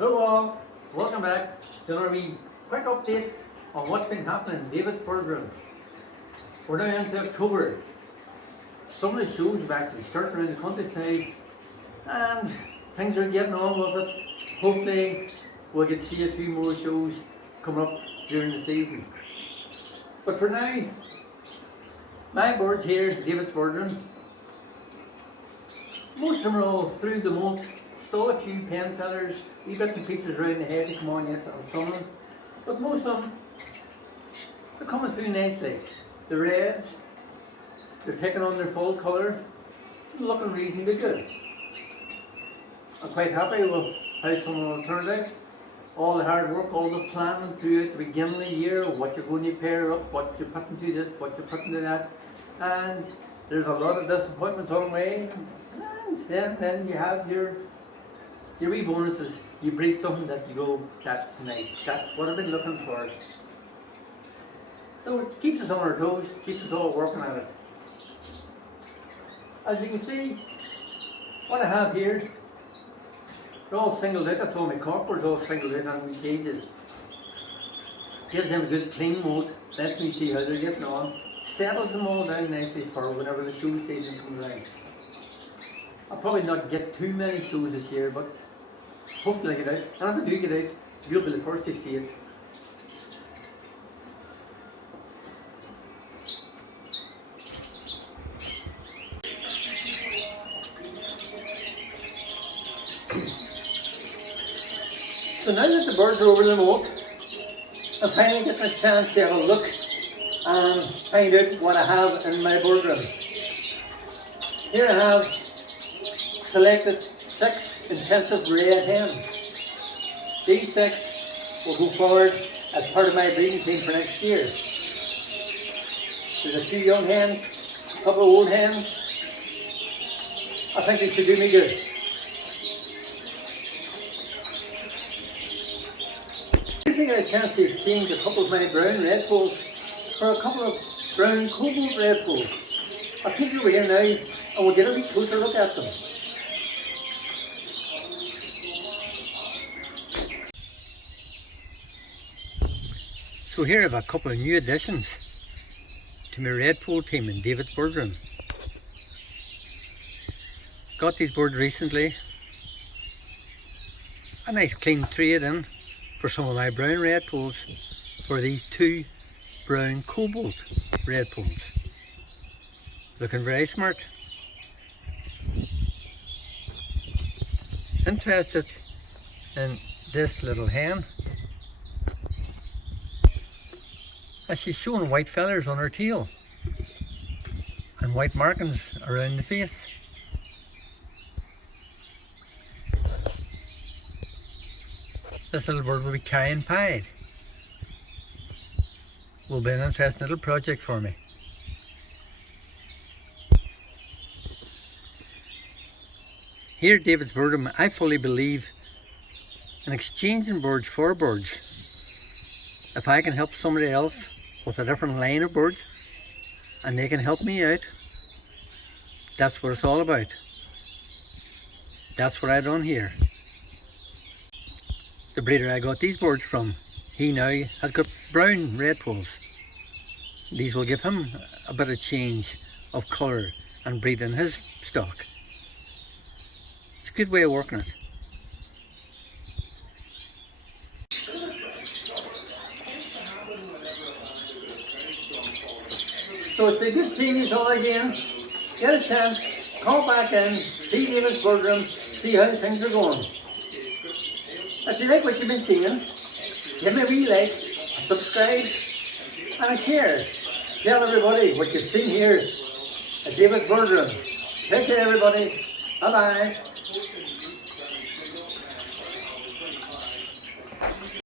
Hello all, welcome back to another wee quick update on what's been happening in Davidsbirdroom. We're now into October. Some of the shows have actually started around the countryside and things are getting on with it. Hopefully we'll get to see a few more shows coming up during the season. But for now, my birds here, Davidsbirdroom, most of them are all through the molt. Still a few pen feathers, wee bits and pieces around the head to come on yet on some of them. But most of them are coming through nicely. The reds, they're taking on their full colour, looking reasonably good. I'm quite happy with how some of them turned out. All the hard work, all the planning through at the beginning of the year, what you're going to pair up, what you're putting to this, what you're putting to that. And there's a lot of disappointments on the way. And then you have your wee bonuses. You breed something that you go, that's nice, that's what I've been looking for. So it keeps us on our toes, keeps us all working at it. As you can see, what I have here, they're all singled out. That's all my cockbirds all singled out on my cages. Gives them a good clean moat, lets me see how they're getting on, settles them all down nicely for whenever the show season comes around. I'll probably not get too many shows this year, but hopefully I get out. And if I do get out, you'll be the first to see it. So now that the birds are over the moat, I'm finally getting a chance to have a look and find out what I have in my birdroom. Here I have selected 6 intensive red hens. These 6 will go forward as part of my breeding team for next year. There's a few young hens, a couple of old hens. I think they should do me good. I got a chance to exchange a couple of my brown Redpolls for a couple of brown Cobalt Redpolls. I'll take you over here now and we'll get a wee closer look at them. So here I have a couple of new additions to my Redpoll team in Davidsbirdroom. Got these birds recently. A nice clean trade in for some of my brown Redpolls for these 2 brown Cobalt Redpolls. Looking very smart. Interested in this little hen. As she's showing white feathers on her tail and white markings around the face. This little bird will be carrying pied. Will be an interesting little project for me. Here at Davidsbirdroom, I fully believe in exchanging birds for birds. If I can help somebody else with a different line of birds and they can help me out, that's what it's all about. That's what I've done here. The breeder I got these birds from, he now has got brown Redpolls. These will give him a bit of change of colour and breed in his stock. It's a good way of working it. So it's been good seeing you all again. Get a chance, call back in, see Davidsbirdroom, see how things are going. If you like what you've been seeing, give me a wee like, a subscribe and a share. Tell everybody what you've seen here at Davidsbirdroom. Take care everybody. Bye bye.